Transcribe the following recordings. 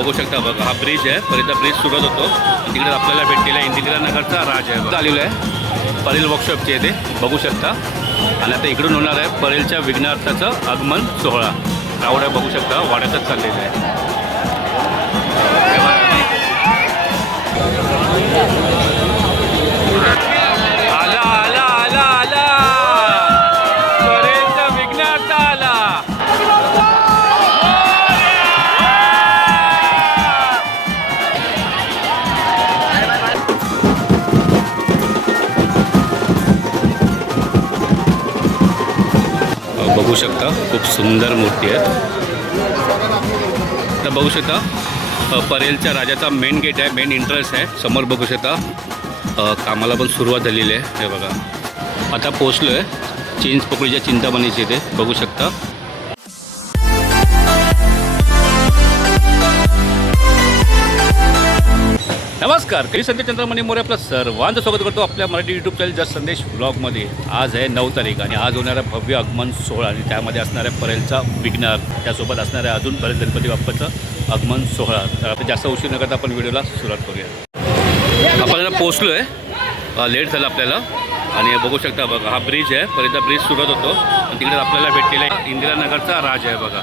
बघू शकता बघा, हा ब्रिज आहे. पर्यंत ब्रिज सुरत होतो. तिकडे आपल्याला भेटलेला इंदिरा नगरचा राज आहे. आलेलो आहे परेल वर्कशॉपचे ते बघू शकता. आणि आता इकडून होणार आहे परेलच्या विघ्नार्थाचं आगमन सोहळा. रावड आहे बघू शकता, वाड्यातच चाललेलं आहे. आला आला आला आला परेलचा विघ्नार्थ आला. बघू शकता खूप सुंदर मूर्ती आहे. तर बघू शकता परेलच्या राजाचा मेन गेट आहे, मेन एंट्रन्स आहे. समोर बघू शकता कामाला पण सुरुवात झालेली आहे. हे बघा आता पोचलो आहे चिंचपोकळीच्या चिंतामणीचे इथे बघू शकता. नमस्कार, कधी संदेश चंद्रमणी मोरे आपलं सर्वांचं स्वागत करतो आपल्या मराठी यूट्यूब चॅनल जस्ट संदेश ब्लॉगमध्ये. आज आहे 9 तारीख आणि आज होणारा भव्य आगमन सोहळा आणि त्यामध्ये असणाऱ्या परेलचा विघ्नार्थ, त्यासोबत असणाऱ्या अजून परेल गणपती बाप्पाचं आगमन सोहळा. तर आता जास्त उशीर न करता आपण व्हिडिओला सुरुवात करूया. आपण पोचलो आहे, लेट झालं आपल्याला. आणि बघू शकता बघा, हा ब्रिज आहे. पर्यंत ब्रिज सुरत होतो आणि तिकडे आपल्याला भेटलेला इंदिरा नगरचा राज आहे बघा.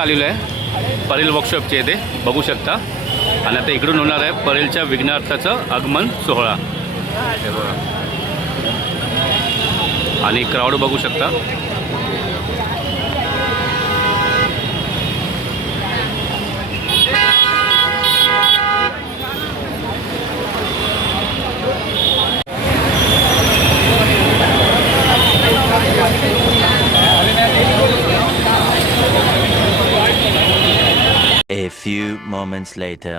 आलेलो आहे परेल वर्कशॉपचे इथे बघू शकता. आणि आता इकडून होणार आहे परेलच्या विघ्नार्थाचं आगमन सोहळा. हे बघा आणि क्राऊड बघू शकता. A few moments later.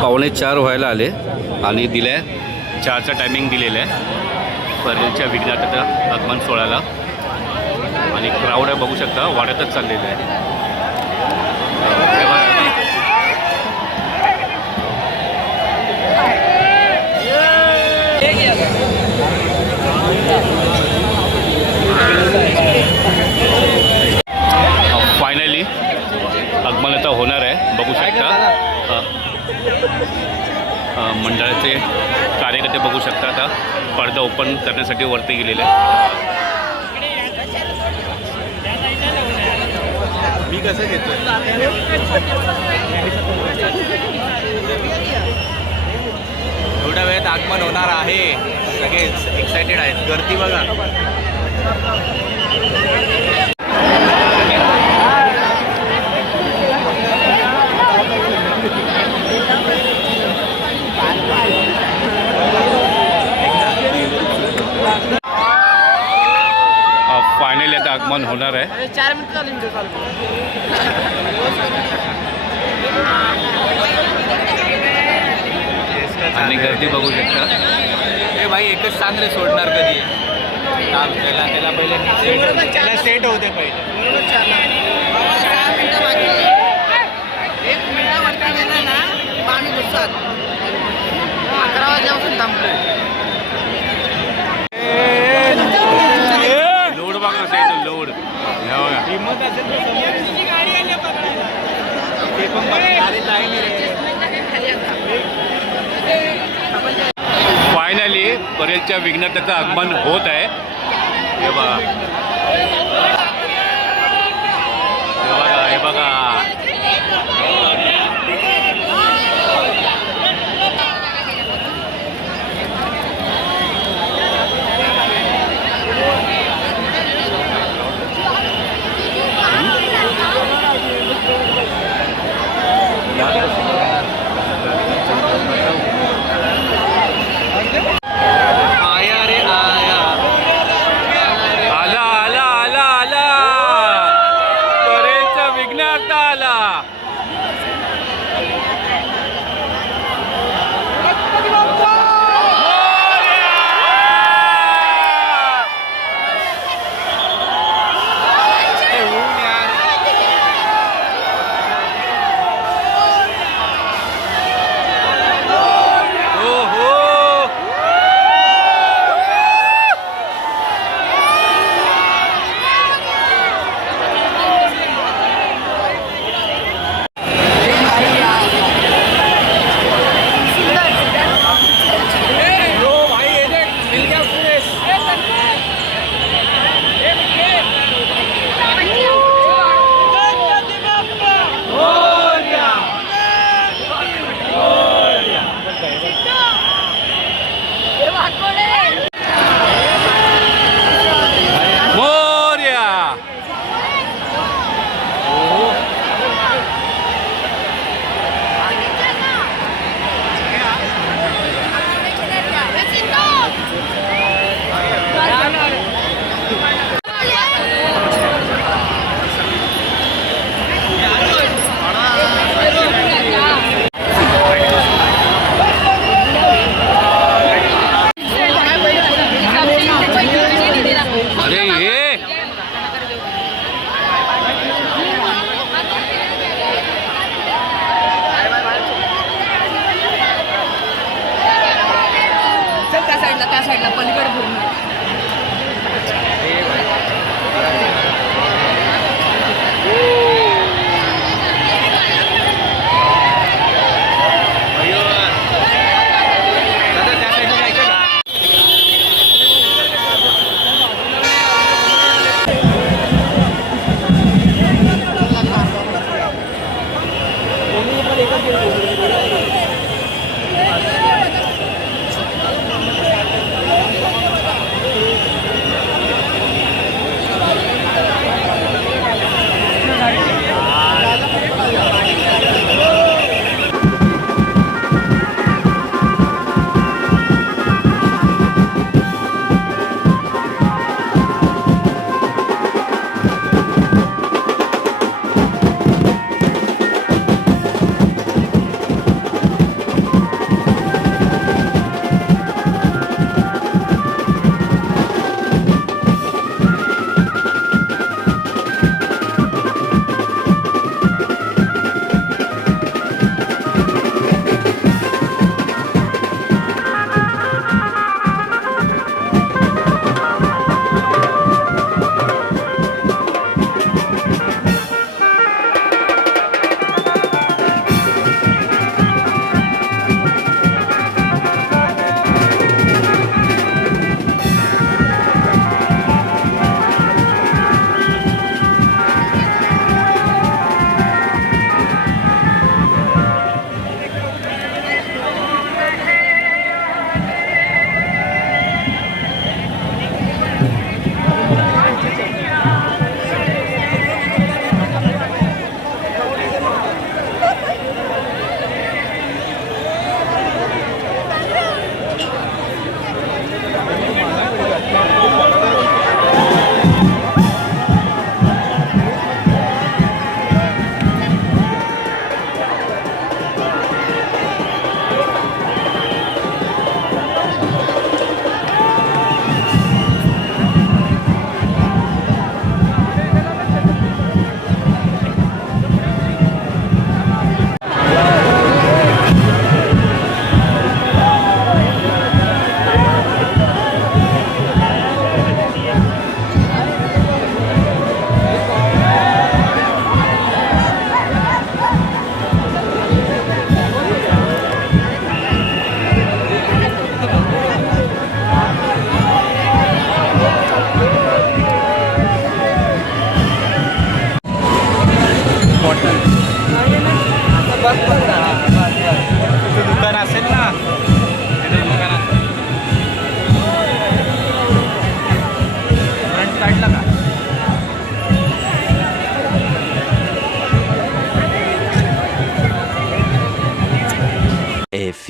पावणे 4 व्हायला आले आणि दिले 4चा टायमिंग दिलेलं आहे परेलच्या विघ्नार्थाच्या आगमन सोहळ्याला. आणि क्राऊड आहे बघू शकता, वाड्यातच चाललेलं आहे. फायनली आगमन आता होणार आहे बघू शकता. मंडळाचे कार्यकर्ते बघू शकता आता पडदा ओपन करण्यासाठी वरती गेलेले आहे. मी कसं घेतोय थोड्या वेळात आगमन होणार आहे. सगळे एक्सायटेड आहेत. गर्दी बघा. फायनली आता आगमन होणार आहे. 4 मिनिट झाले व्हिडिओ चालू. आणि गर्दी बघू शकता. ए भाई एकच सांग रे, सोडणार कधी? त्याला पहिले त्याला सेट होते पहिले. 6 मिनिटं बाकी. 1 मिनिटावरती गेला ना पाणी घुसत. 11 वाजल्यापासून थांबलोय. लोड बघा असेल लोड. हिंमत असेल तर समोरची गाडी आली पकडायला. ते पण गाडी नाही रे. फायनली परेलच्या विघ्नार्थाचं आगमन होत आहे. हे बघा बघा. आया रे आया. आला आला आला आला परेलचा विघ्नहर्ता आला. ए, ऊन यार. हो हो Bro, भाई ये देख मिल गया फ्रेश. मोरया. अरे ये चल त्या साईडला पलीकडे घेऊन ये. दादा त्या साईडला जायचं का?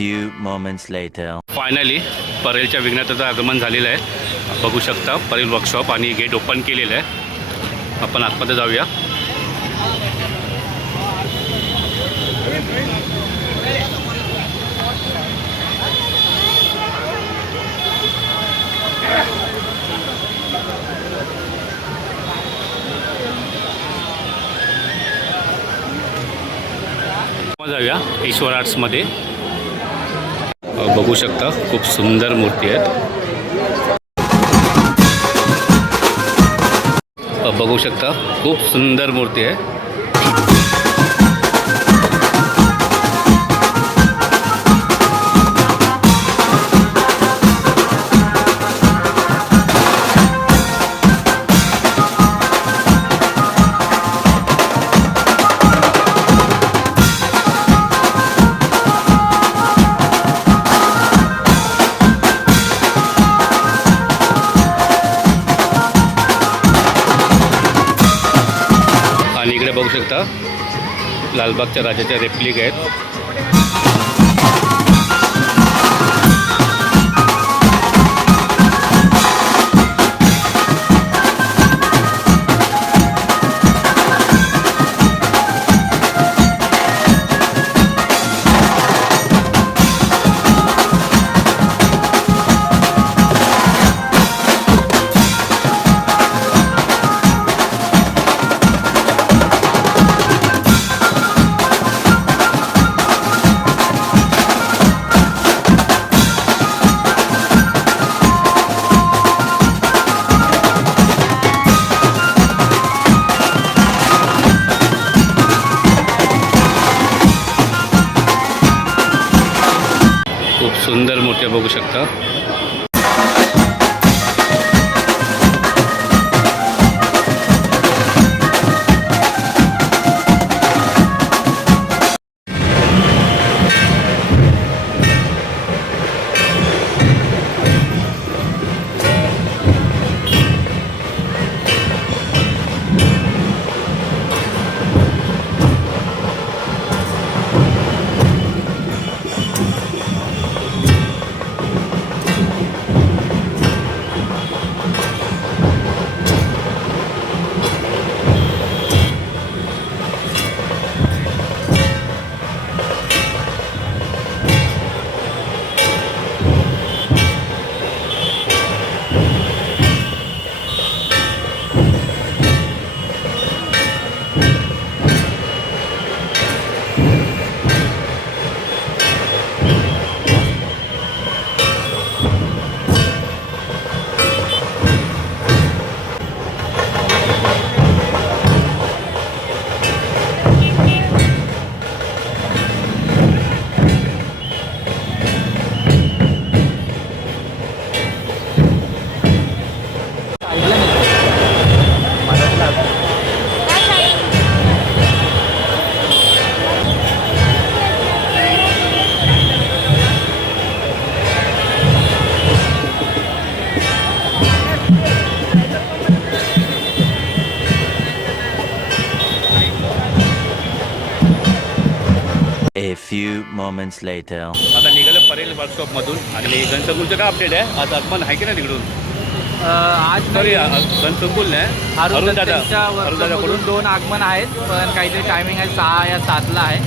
few moments later. फायनली परेलच्या विघ्नाचं आगमन झालेलं आहे. बघू शकता परेल वर्कशॉप आणि गेट ओपन केलेलं आहे. आपण आतमध्ये जाऊया. जाऊया ईश्वर आर्ट्समध्ये. बघू शकता खूप सुंदर मूर्ती आहेत. बघू शकता खूप सुंदर मूर्ती आहे. आणि इकडे बघू शकता लालबागच्या राजाच्या रेप्लिक आहेत. खूप सुंदर मूर्ती बघू शकता. A few moments later. आता निघालं परेल वर्कशॉपमधून. आणि गणसंकुलचं काय अपडेट आहे? आज आगमन आहे की नाही तिकडून? आज सॉरी गणसंकुल नाही, अरुणदादाकडून 2 आगमन आहेत, पण काहीतरी टायमिंग आहे 6 या 7ला आहे.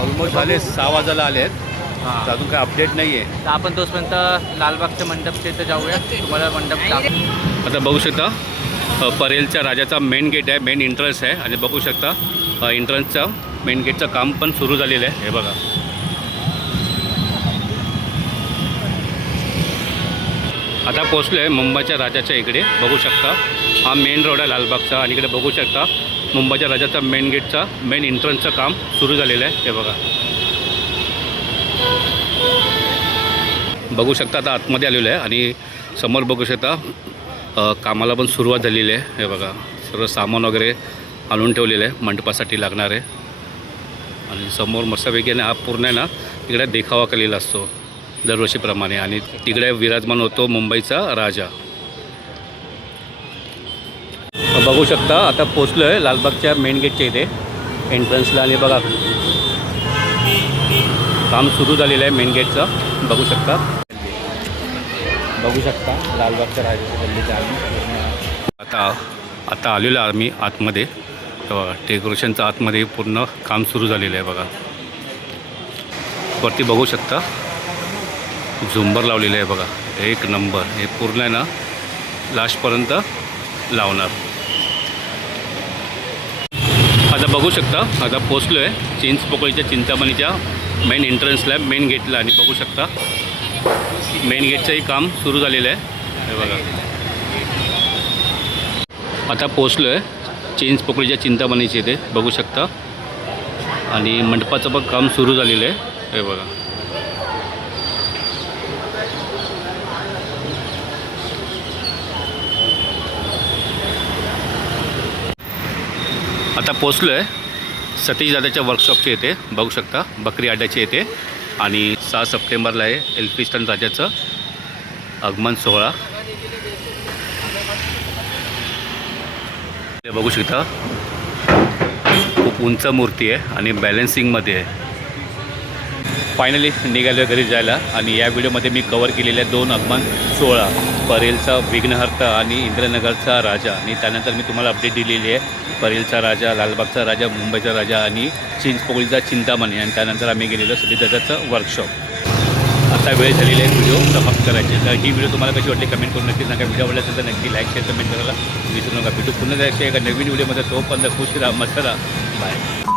ऑलमोस्ट झाले 6 वाजायला आले आहेत. हां. तर अजून काय अपडेट नाही आहे. तर आपण तोपर्यंत लालबागच्या मंडपच्या इथं जाऊया. तुम्हाला मंडप दाखव. आता बघू शकता परेलच्या राजाचा मेन गेट आहे, मेन एंट्रन्स आहे. आणि बघू शकता एंट्रन्सचा मेन गेटचं काम पण सुरू झालेलं आहे. हे बघा आता पोचलो आहे मुंबईच्या राजाच्या इकडे. बघू शकता हा मेन रोड आहे लालबागचा. आणि इकडे बघू शकता मुंबईच्या राजाचा मेन गेटचा मेन एंट्रन्सचं काम सुरू झालेलं आहे. हे बघा बघू शकता आता आतमध्ये आलेलो आहे. आणि समोर बघू शकता कामाला पण सुरुवात झालेली आहे. हे बघा सर्व सामान वगैरे आणून ठेवलेलं आहे मंडपासाठी लागणार आहे. आणि समोर मस्तपैकी आणि हा पूर्ण आहे ना तिकडे देखावा केलेला असतो दरवर्षीप्रमाणे. आणि तिकडे विराजमान होतो मुंबईचा राजा. बघू शकता आता पोचलो आहे लालबागच्या मेन गेटच्या इथे एंट्रन्सला. आणि बघा काम सुरू झालेलं आहे मेन गेटचं. बघू शकता लालबागच्या राजाच्या गल्लीचं आम्ही आता आलेलो आहे आम्ही आतमध्ये. तेव्हा डेकोरेशनचं आतमध्ये पूर्ण काम सुरू झालेलं आहे बघा. वरती बघू शकता झुंबर लावलेलं आहे बघा. एक नंबर. हे पूर्ण आहे ना लास्टपर्यंत लावणार. आता बघू शकता आता पोचलो आहे चिंचपोकळीच्या चिंतामणीच्या मेन एंट्रन्सला मेन गेटला. आणि बघू शकता मेन गेटचंही काम सुरू झालेलं आहे हे बघा. आता पोचलो आहे चिंचपोकळीच्या चिंतामणीच्या इथे बघू शकता. आणि मंडपाचं पण काम सुरू झालेलं आहे हे बघा. आता पोचलो आहे सतीश दादाच्या वर्कशॉपच्या इथे बघू शकता. बकरी अड्ड्याच्या इथे. आणि 6 सप्टेंबरला आहे एल्फिस्टन राजाचं आगमन सोहळा. हे बघू शकता खूप उंच मूर्ती आहे आणि बॅलन्सिंगमध्ये आहे. फायनली निघालो घरी जायला. आणि या व्हिडिओमध्ये मी कवर केलेल्या 2 आगमन सोहळा, परेलचा विघ्नहर्ता आणि इंद्रनगरचा राजा. आणि त्यानंतर मी तुम्हाला अपडेट दिलेली आहे परेलचा राजा, लालबागचा राजा, मुंबईचा राजा आणि चिंचपोकळीचा चिंतामणी. आणि त्यानंतर आम्ही गेलेलो सतीश दादाचं वर्कशॉप. आता वेळ झालेली आहे व्हिडिओ समाप्त करायची. तर ही व्हिडिओ तुम्हाला कशी वाटली कमेंट करून नक्कीच नका. व्हिडिओ आवडला असेल तर नक्की लाईक शेअर कमेंट करायला विसरू नका. भेटू पुन्हा जायचं एका नवीन व्हिडिओमध्ये. तोपर्यंत खुश राहा, मस्त राहा. बाय.